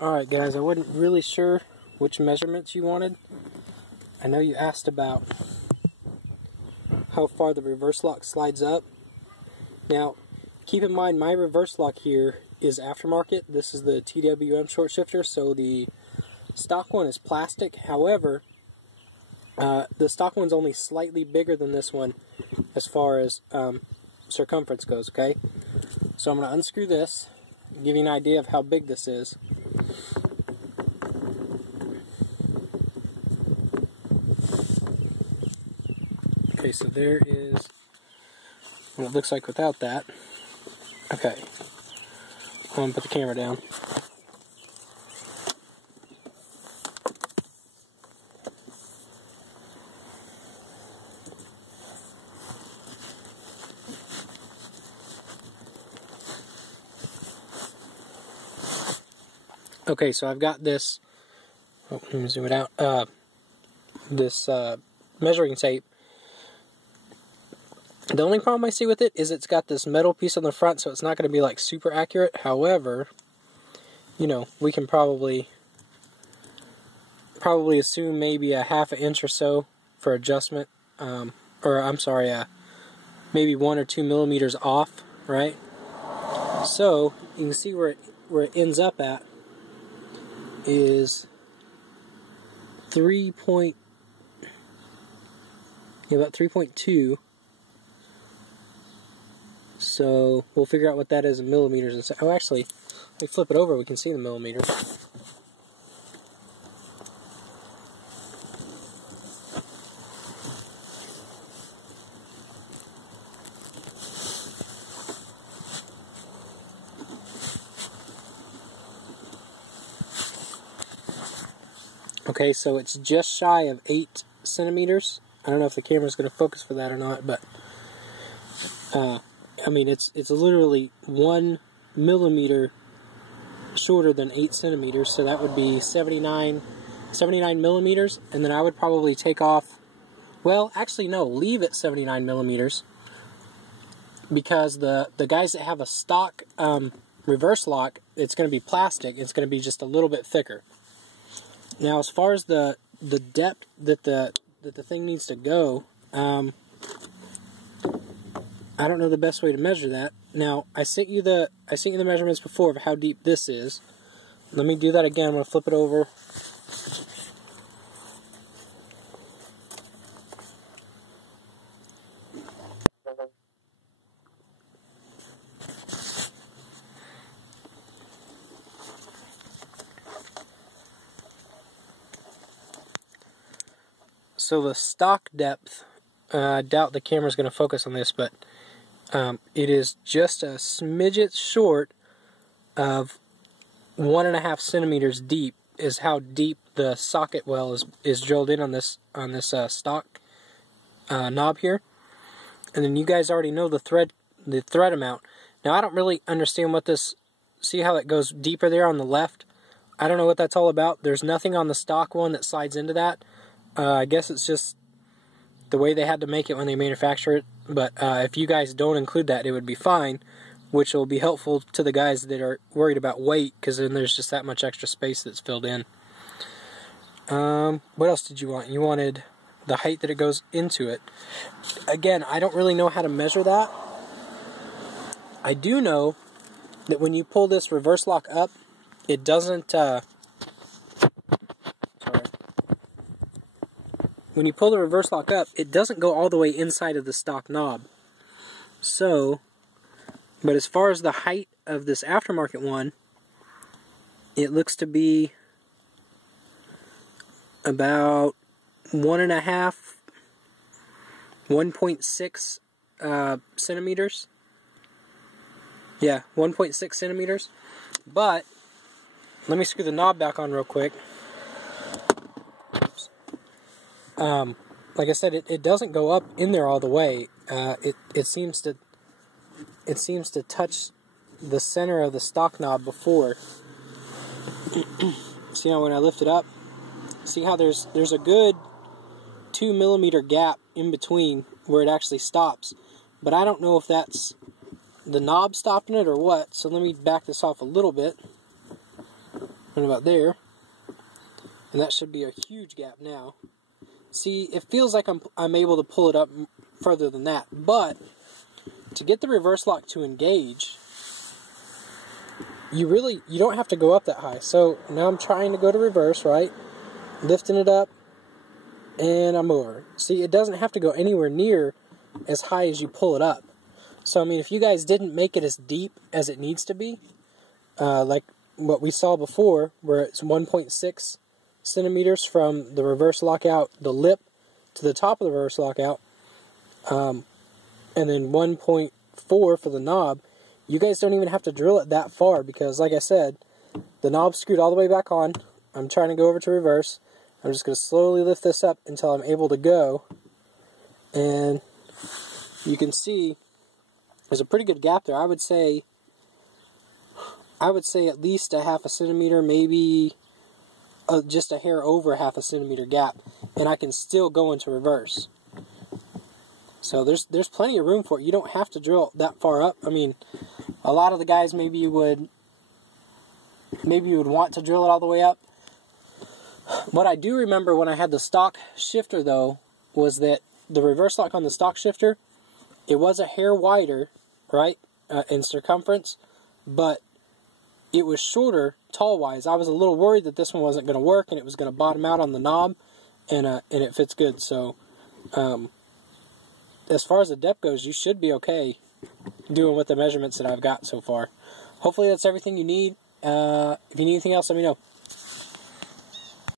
Alright guys, I wasn't really sure which measurements you wanted. I know you asked about how far the reverse lock slides up. Now, keep in mind my reverse lock here is aftermarket. This is the TWM short shifter, so the stock one is plastic. However, the stock one's only slightly bigger than this one as far as circumference goes, okay? So I'm going to unscrew this, give you an idea of how big this is. Okay, so there is what it looks like without that. Okay, I'm going to put the camera down. Okay, so I've got this, let me zoom it out, this measuring tape. The only problem I see with it is it's got this metal piece on the front, so it's not going to be like super accurate. However, you know, we can probably assume maybe a ½ inch or so for adjustment, or I'm sorry, maybe 1 or 2 millimeters off, right? So you can see where it ends up at is about 3.2. So we'll figure out what that is in millimeters. Oh, actually, let me flip it over. We can see the millimeters. Okay, so it's just shy of 8 centimeters. I don't know if the camera's going to focus for that or not, but I mean, it's literally 1 millimeter shorter than 8 centimeters, so that would be 79 millimeters, and then I would probably take off, well, actually no, leave it 79 millimeters, because the guys that have a stock reverse lock, it's going to be plastic, it's going to be just a little bit thicker. Now, as far as the depth that the thing needs to go, I don't know the best way to measure that. Now, I sent you the measurements before of how deep this is. Let me do that again. I'm going to flip it over. So the stock depth, I doubt the camera's going to focus on this, but it is just a smidget short of 1.5 centimeters deep is how deep the socket well is drilled in on this stock knob here. And then you guys already know the thread amount. Now I don't really understand what this, see how it goes deeper there on the left? I don't know what that's all about. There's nothing on the stock one that slides into that. I guess it's just the way they had to make it when they manufacture it, but if you guys don't include that, it would be fine, which will be helpful to the guys that are worried about weight, because then there's just that much extra space that's filled in. What else did you want? You wanted the height that it goes into it. Again, I don't really know how to measure that. I do know that when you pull this reverse lock up, it doesn't, when you pull the reverse lock up, it doesn't go all the way inside of the stock knob. So, but as far as the height of this aftermarket one, it looks to be about 1.6 centimeters. Yeah, 1.6 centimeters. But, let me screw the knob back on real quick. Like I said, it doesn't go up in there all the way. It seems to touch the center of the stock knob before. See how when I lift it up, see how there's a good 2 millimeter gap in between where it actually stops. But I don't know if that's the knob stopping it or what. So let me back this off a little bit. and about there. And that should be a huge gap now. See, it feels like I'm able to pull it up further than that, but to get the reverse lock to engage, you don't have to go up that high. So now I'm trying to go to reverse, right? Lifting it up, and I'm over. See, it doesn't have to go anywhere near as high as you pull it up. So, I mean, if you guys didn't make it as deep as it needs to be, like what we saw before, where it's 1.6 centimeters from the reverse lockout, the lip, to the top of the reverse lockout, and then 1.4 for the knob, you guys don't even have to drill it that far, because like I said, the knob's screwed all the way back on. I'm trying to go over to reverse. I'm just going to slowly lift this up until I'm able to go, and you can see there's a pretty good gap there. I would say at least a half a centimeter, maybe just a hair over half a centimeter gap, and I can still go into reverse. So there's plenty of room for it. You don't have to drill that far up. I mean, a lot of the guys maybe you would want to drill it all the way up. What I do remember when I had the stock shifter, though, was that the reverse lock on the stock shifter, it was a hair wider, right, in circumference, but it was shorter tall-wise. I was a little worried that this one wasn't going to work and it was going to bottom out on the knob, and it fits good. So, as far as the depth goes, you should be okay doing with the measurements that I've got so far. Hopefully that's everything you need. If you need anything else, let me know.